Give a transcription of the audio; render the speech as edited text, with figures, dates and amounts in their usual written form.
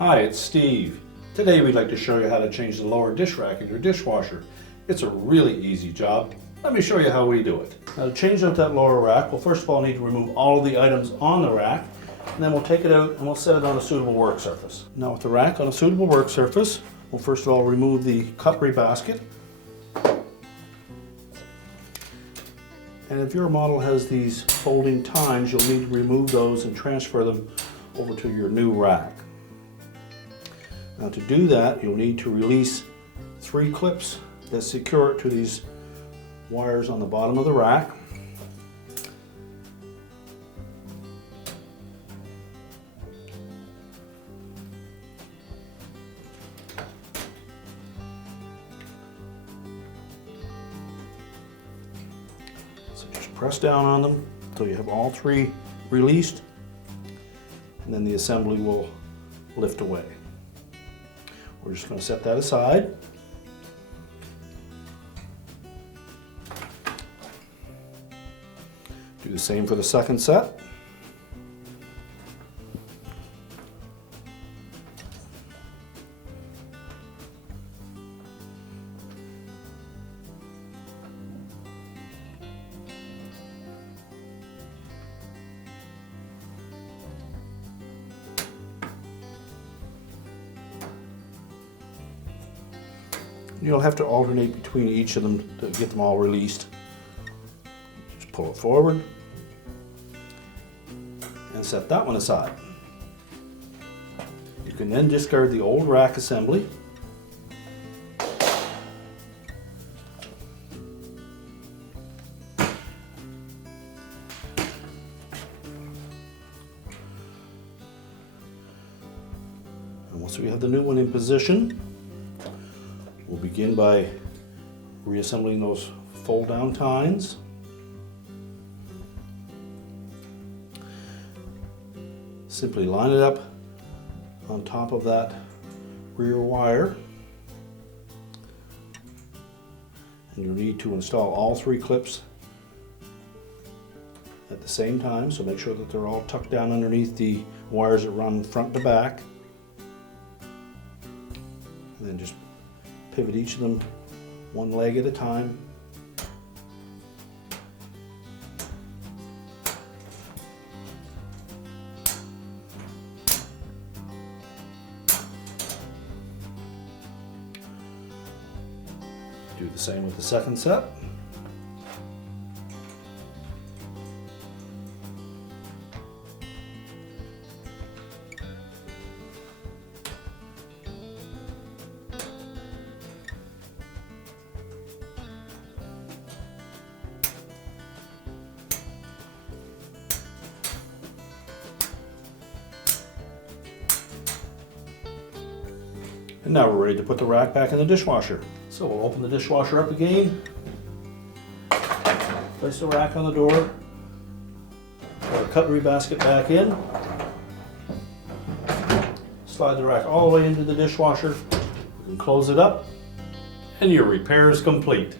Hi, it's Steve. Today we'd like to show you how to change the lower dish rack in your dishwasher. It's a really easy job. Let me show you how we do it. Now to change out that lower rack, we'll first of all need to remove all of the items on the rack, and then we'll take it out and we'll set it on a suitable work surface. Now with the rack on a suitable work surface, we'll first of all remove the cutlery basket. And if your model has these folding tines, you'll need to remove those and transfer them over to your new rack. Now to do that, you'll need to release 3 clips that secure it to these wires on the bottom of the rack. So just press down on them until you have all 3 released, and then the assembly will lift away. We're just going to set that aside. Do the same for the second set. You'll have to alternate between each of them to get them all released. Just pull it forward and set that one aside. You can then discard the old rack assembly. And once we have the new one in position, we'll begin by reassembling those fold-down tines. Simply line it up on top of that rear wire. And you'll need to install all 3 clips at the same time, so make sure that they're all tucked down underneath the wires that run front to back. And then just pivot each of them one leg at a time. Do the same with the second set. And now we're ready to put the rack back in the dishwasher. So we'll open the dishwasher up again, place the rack on the door, put our cutlery basket back in, slide the rack all the way into the dishwasher, you can close it up, and your repair is complete.